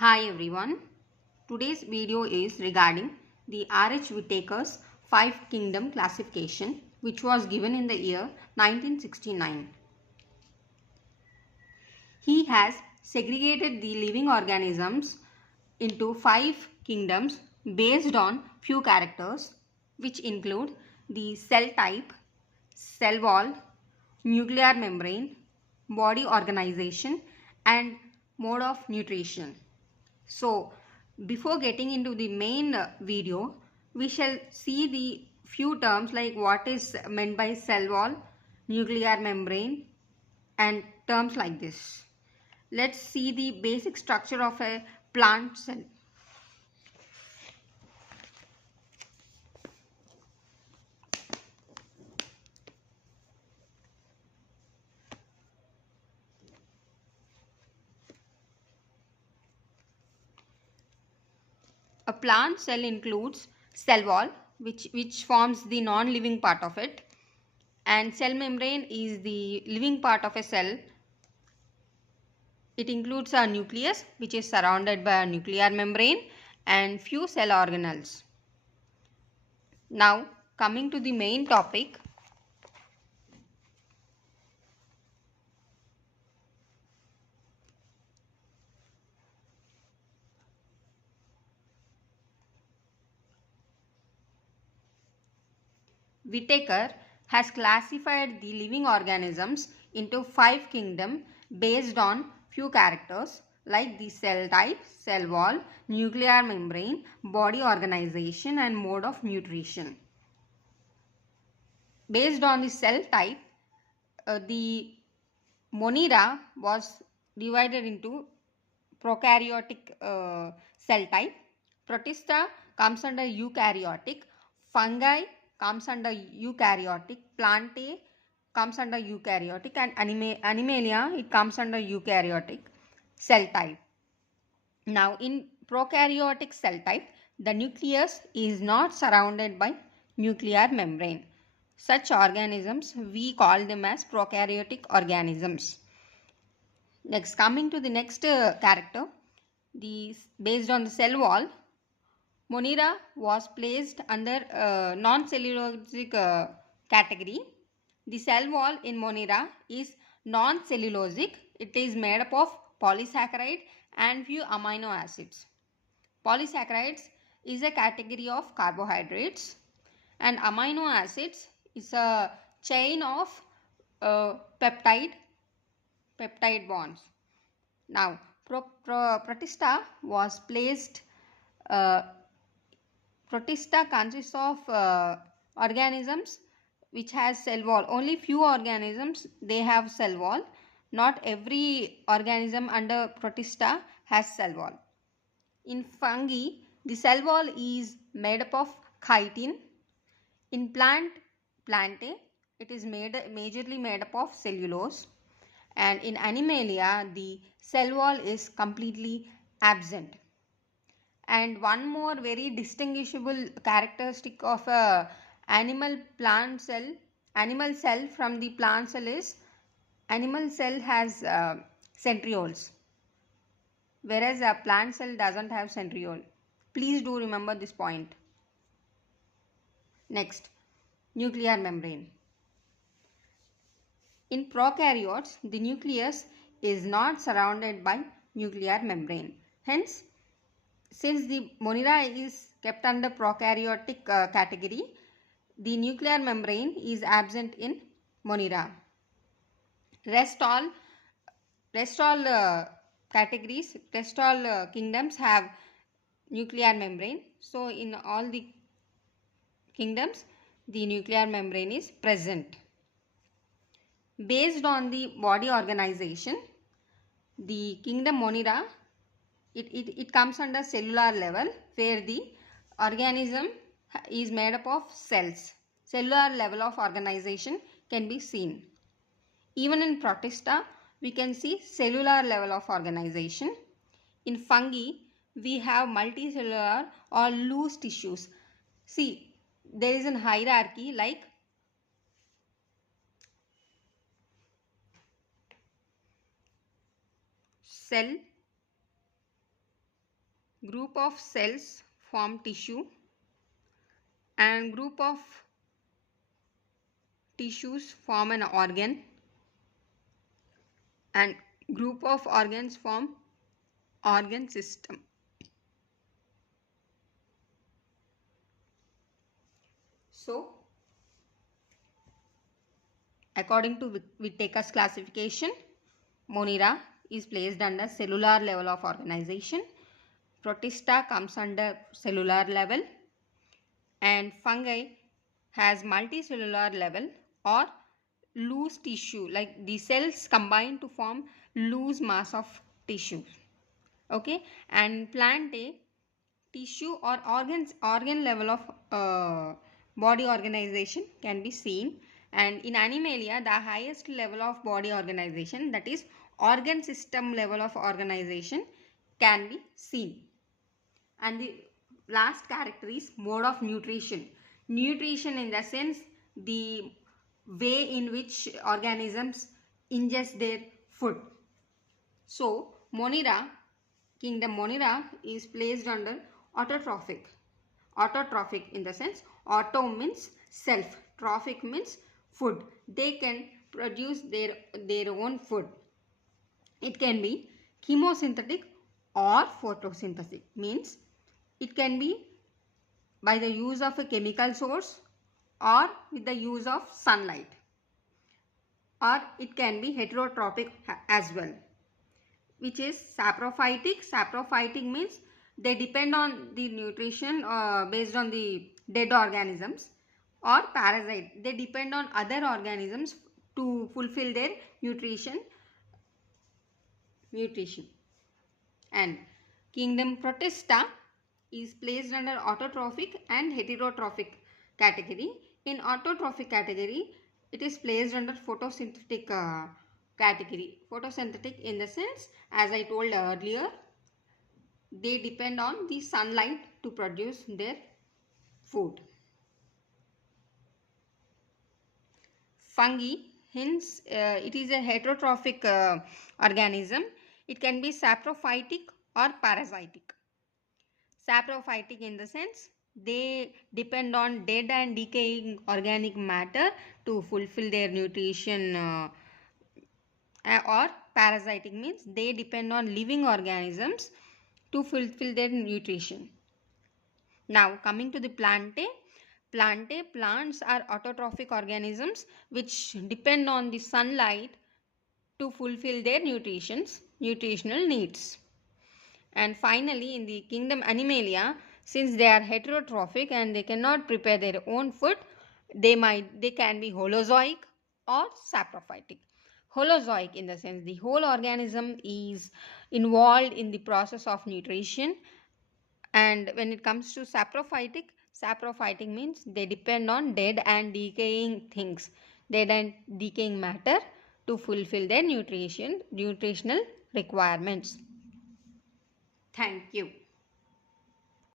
Hi everyone. Today's video is regarding the R.H. Whittaker's 5 kingdom classification, which was given in the year 1969. He has segregated the living organisms into 5 kingdoms based on few characters, which include the cell type, cell wall, nuclear membrane, body organization, and mode of nutrition. So, before getting into the main video, we shall see the few terms like what is meant by cell wall, nuclear membrane, and terms like this. Let's see the basic structure of a plant cell. A plant cell includes cell wall, which forms the non-living part of it, and cell membrane is the living part of a cell. It includes a nucleus, which is surrounded by a nuclear membrane, and few cell organelles. Now, coming to the main topic. Whittaker has classified the living organisms into 5 kingdoms based on few characters like the cell type, cell wall, nuclear membrane, body organization, and mode of nutrition. Based on the cell type, the Monera was divided into prokaryotic cell type. Protista comes under eukaryotic. Fungi comes under eukaryotic. Plantae comes under eukaryotic, and Animalia, it comes under eukaryotic cell type. Now, in prokaryotic cell type, the nucleus is not surrounded by nuclear membrane. Such organisms, we call them as prokaryotic organisms. Next, coming to the next character, based on the cell wall, Monera was placed under non-cellulosic category. The cell wall in Monera is non-cellulosic. It is made up of polysaccharide and few amino acids. Polysaccharides is a category of carbohydrates, and amino acids is a chain of peptide bonds. Now, Protista was placed. Protista consists of organisms which has cell wall. Only few organisms they have cell wall. Not every organism under Protista has cell wall. In fungi, the cell wall is made up of chitin. In plantae, it is majorly made up of cellulose. And in Animalia, the cell wall is completely absent. And one more very distinguishable characteristic of a animal cell from the plant cell is animal cell has centrioles, whereas a plant cell doesn't have centriole. Please do remember this point. Next, nuclear membrane. In prokaryotes, the nucleus is not surrounded by nuclear membrane. Hence, since the Monera is kept under prokaryotic category, the nuclear membrane is absent in Monera. Rest all kingdoms have nuclear membrane. So, in all the kingdoms, the nuclear membrane is present. Based on the body organization, the kingdom Monera, it comes under cellular level, where the organism is made up of cells. Cellular level of organization can be seen. Even in Protista, we can see cellular level of organization. In fungi, we have multicellular or loose tissues. See, there is a hierarchy like cell, Group of cells form tissue, and group of tissues form an organ, and group of organs form organ system. So, according to Whittaker's classification, Monera is placed under cellular level of organization. Protista comes under cellular level, and fungi has multicellular level or loose tissue, like the cells combine to form loose mass of tissue. Okay, and Plantae, tissue or organ level of body organization can be seen, and in Animalia the highest level of body organization, that is organ system level of organization, can be seen. And the last character is mode of nutrition. Nutrition in the sense the way in which organisms ingest their food. So kingdom Monera is placed under autotrophic. Autotrophic in the sense, auto means self, trophic means food. They can produce their own food. It can be chemosynthetic or photosynthetic, means it can be by the use of a chemical source or with the use of sunlight, or it can be heterotrophic as well, which is saprophytic. Saprophytic means they depend on the nutrition based on the dead organisms, or parasite, they depend on other organisms to fulfill their nutrition. And kingdom Protista is placed under autotrophic and heterotrophic category. In autotrophic category, it is placed under photosynthetic category. Photosynthetic in the sense, as I told earlier, they depend on the sunlight to produce their food. Fungi, hence it is a heterotrophic organism. It can be saprophytic or parasitic. Saprophytic in the sense they depend on dead and decaying organic matter to fulfill their nutrition, or parasitic means they depend on living organisms to fulfill their nutrition. Now coming to the Plantae. Plants are autotrophic organisms which depend on the sunlight to fulfill their nutritional needs. And finally, in the kingdom Animalia, since they are heterotrophic and they cannot prepare their own food, they can be holozoic or saprophytic. Holozoic in the sense the whole organism is involved in the process of nutrition. And when it comes to saprophytic means they depend on dead and decaying things, dead and decaying matter to fulfill their nutritional requirements. Thank you.